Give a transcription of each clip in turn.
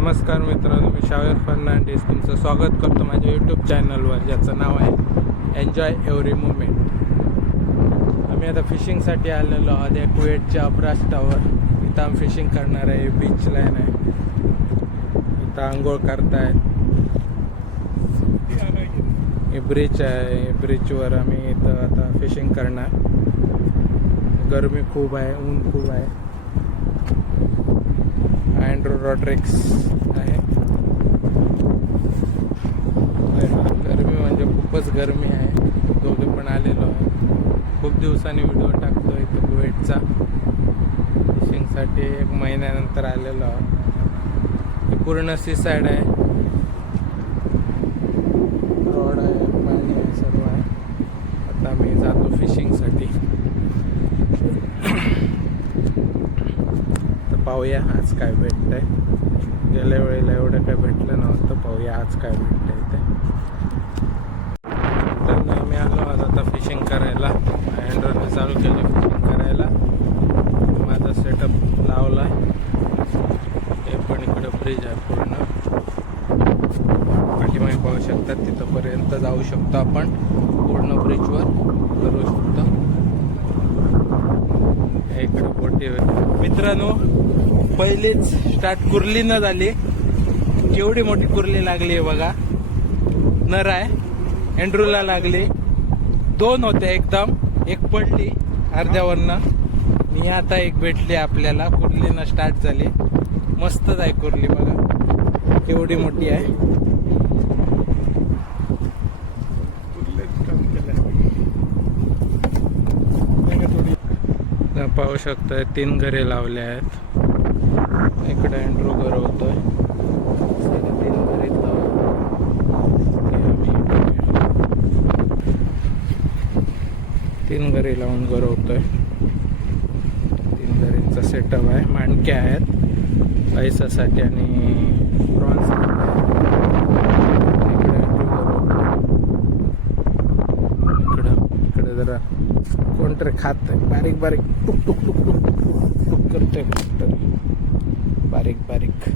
नमस्कार मित्रांनो मी शावेर फर्नांडिस. तुमचं स्वागत करतो माझ्या यूट्यूब चॅनलवर ज्याचं नाव आहे एन्जॉय एव्हरी मुमेंट आम्ही आता फिशिंगसाठी आलेलो आहोत. या कुवेटच्या अब्रास्टावर इथं आम्ही फिशिंग करणार आहे. बीच लाईन आहे. इथं आंघोळ करतायत. हे ब्रिज आहे. ब्रिजवर आम्ही इथं आता फिशिंग करणार. गरमी खूप आहे. ऊन खूप आहे. अँड्रो रॉड्रिक्स आहे. गरमी म्हणजे खूपच गरमी आहे. दोघे पण आलेलो आहे खूप दिवसांनी व्हिडिओ टाकतो इथं कुवेटचा फिशिंगसाठी एक महिन्यानंतर आलेलो आहोत. पूर्ण सी साईड आहे रोड आहे पाणी आहे सर्व आहे आता मी जातो फिशिंगसाठी तर पाहूया आज काय भेटतंय. गेल्या वेळेला एवढं काय भेटलं नव्हतं पाहूया आज काय भेटतंय ते तर मी आलो आज आता फिशिंग करायला. हँड्रोने चालू केलं फिशिंग करायला. माझा सेटअप लावला. हे पण इकडं ब्रिज आहे पूर्ण. पाठीमागे पाहू शकतात तिथंपर्यंत जाऊ शकतो आपण. पूर्ण ब्रिजवर करू शकतो आहे इकडे बोटी मित्रांनो पहिलीच स्टार्ट कुर्ली न झाली. केवढी मोठी कुर्ली लागली आहे बघा. नर आहे. एंड्रूला लागली. दोन होत्या एकदम. एक पडली अर्ध्यावरनं. मी आता एक भेटली आपल्याला. कुर्लीनं स्टार्ट झाली. मस्तच आहे कुर्ली बघा. केवढी मोठी आहे तर पाहू शकताय तीन घरे लावले आहेत. इकडे अँड्रू घर होतोय तीन घरे तीन घरी लावून घर होतोय. तीन घरींचा सेटअप आहे. माणक्या आहेत. पैसासाठी आणि प्रॉन्स इकडं इकडे जरा कोणतरी खात बारीक बारीक टुक टुक टुक टुक टुक टुक टुक करतोय कोणतरी बारीक बारीक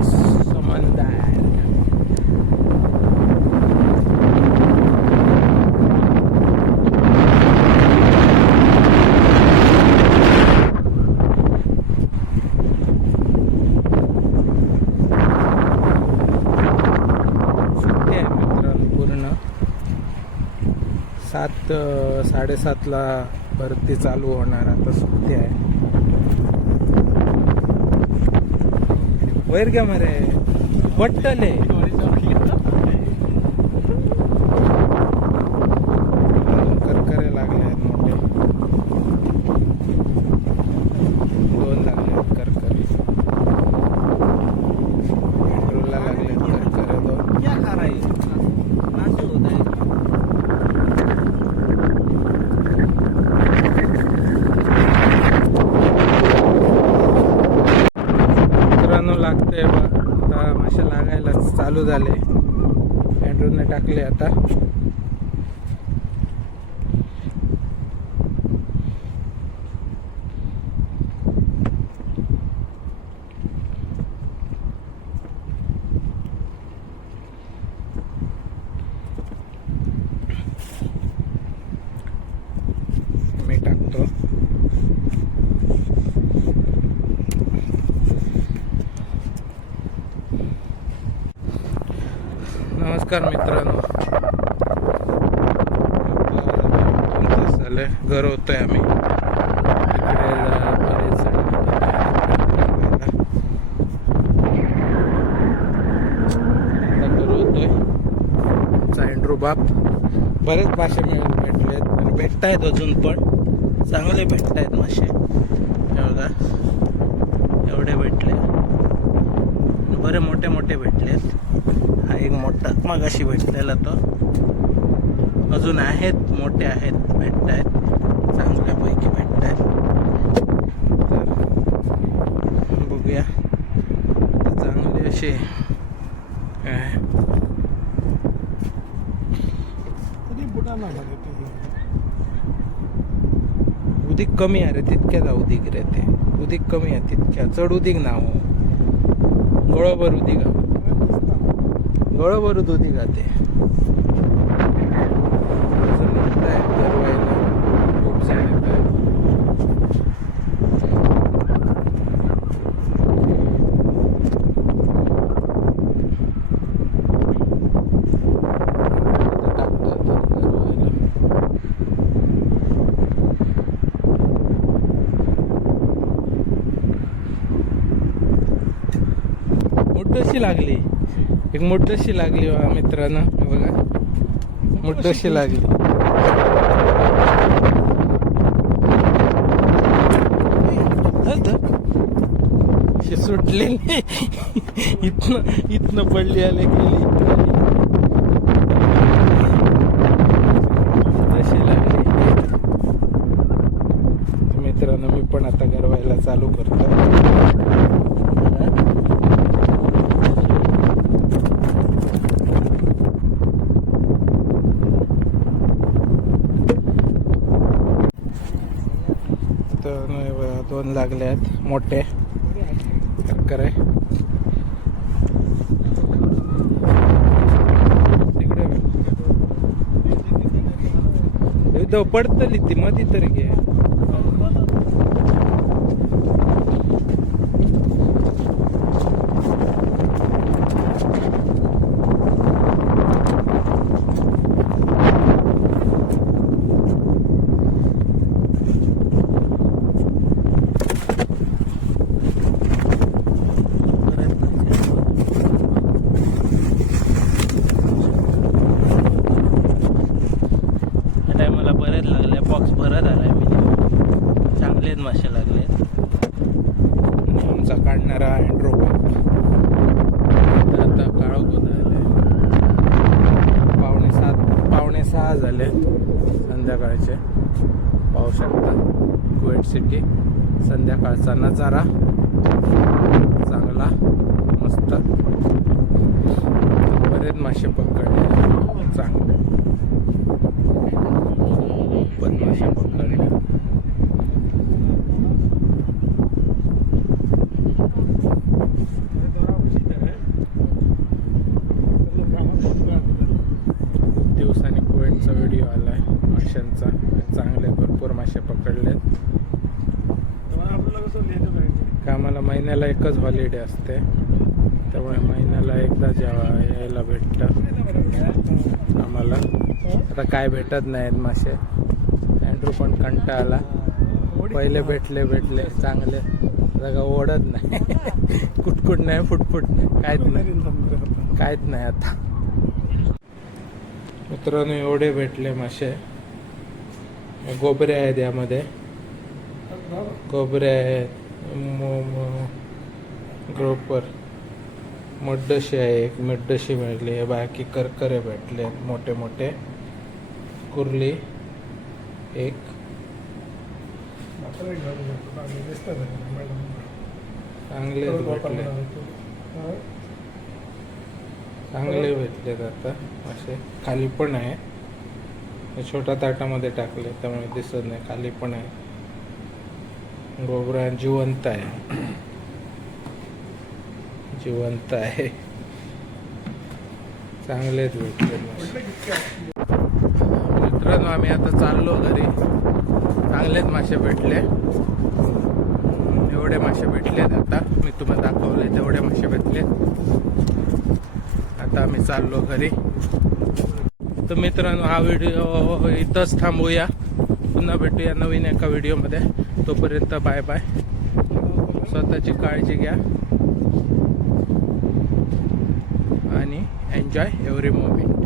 समजदार सुट्टी आहे मित्रांनो पूर्ण सात अं, साडेसातला भरती चालू होणार आता सुट्टी आहे. वैर घ्या मरे. बट्टले करकरे लागले आहेत मोठे दोन लागले आहेत करकरे पेट्रोलला लागले आहेत करकरे दोन क्या खा रहा है नाचे होता है मित्रांनो लागते बा आता मासे लागायला चालू झाले अँड्रूने टाकले आता मी टाकतो नमस्कार मित्रांनो पंचवीस झाले घर होतोय आम्ही इकडे जा- बरेच जण येतात आता घर होतोय. आहे अँड्रू बाप. बरेच मासे मिळून भेटलेत. आणि भेटतायत अजून पण. चांगले भेटतायत मासे. एवढा एवढे भेटले. बरे मोठे मोठे भेटलेत. हा एक मोठा मगाशी भेटलेला तो. अजून आहेत मोठे आहेत भेटत आहेत चांगल्यापैकी भेटत आहेत तर बघूया. चांगले असे काय? उदीक कमी आहे रे तितक्याच उदीक रे ते. उदीक कमी आहे तितक्या चढ उदीक ना हो. गळोभर उदीक बरोबर दोन्ही उदीक लागली. एक मोठशी लागली बा मित्रांनो बघा. मोठशी लागली. सुटलेली. धर. नाही इथनं इथनं पडली आले गेली तशी लागली मित्रांनो मी पण आता गरवायला चालू करतो तर नाही बघा, दोन लागले आहेत मोठे. चक्कर आहे. तिकडे पडतली ती मधी तरी घे. मासे लागले. आमचा काढणारा अँड्रो आता काळो झाले. पावणे सात पावणे सहा झाले संध्याकाळचे. पाहू शकता. कुवेट सिटी संध्याकाळचा नजारा चांगला मस्त बरेच मासे पकडले चांगले पण मासे पकडले खूप दिवसांनी कुवेटचा व्हिडिओ आला आहे चांगले भरपूर मासे पकडले का आम्हाला महिन्याला एकच हॉलिडे असते. त्यामुळे महिन्याला एकदा जेव्हा यायला भेटतं. आम्हाला. आता काय भेटत नाहीत मासे. अँड्रू पण कंटा आला. पहिले भेटले भेटले. चांगले. जागा ओढत नाही. कुटकुट नाही फुटफुट नाही. काहीच नाही. काहीच नाही आता. मित्रांनो एवढे भेटले मासे. गोबरे आहेत यामध्ये गोबरे आहेत मो- ग्रोपर मड्डशी आहे एक मड्डशी भेटली आहे. बाकी करकरे भेटले आहेत मोठे मोठे. कुर्ली एक. चांगले भेटले. चांगले भेटलेत आता असे. खाली पण आहे. छोट्या ताटामध्ये टाकले त्यामुळे दिसत नाही खाली पण आहे. गोबरा जिवंत आहे. जिवंत आहे. चांगलेच भेटले मित्रांनो आम्ही आता चाललो घरी. चांगलेच मासे भेटले. एवढे मासे भेटलेत आता. मी तुम्हाला दाखवले तेवढे मासे भेटले आता आम्ही चाललो घरी. तर मित्रांनो हा व्हिडिओ हो, हो, हो, इथंच थांबूया. पुन्हा भेटूया नवीन एका व्हिडिओमध्ये तोपर्यंत बाय बाय स्वतःची काळजी घ्या. आणि एन्जॉय एव्हरी मोमेंट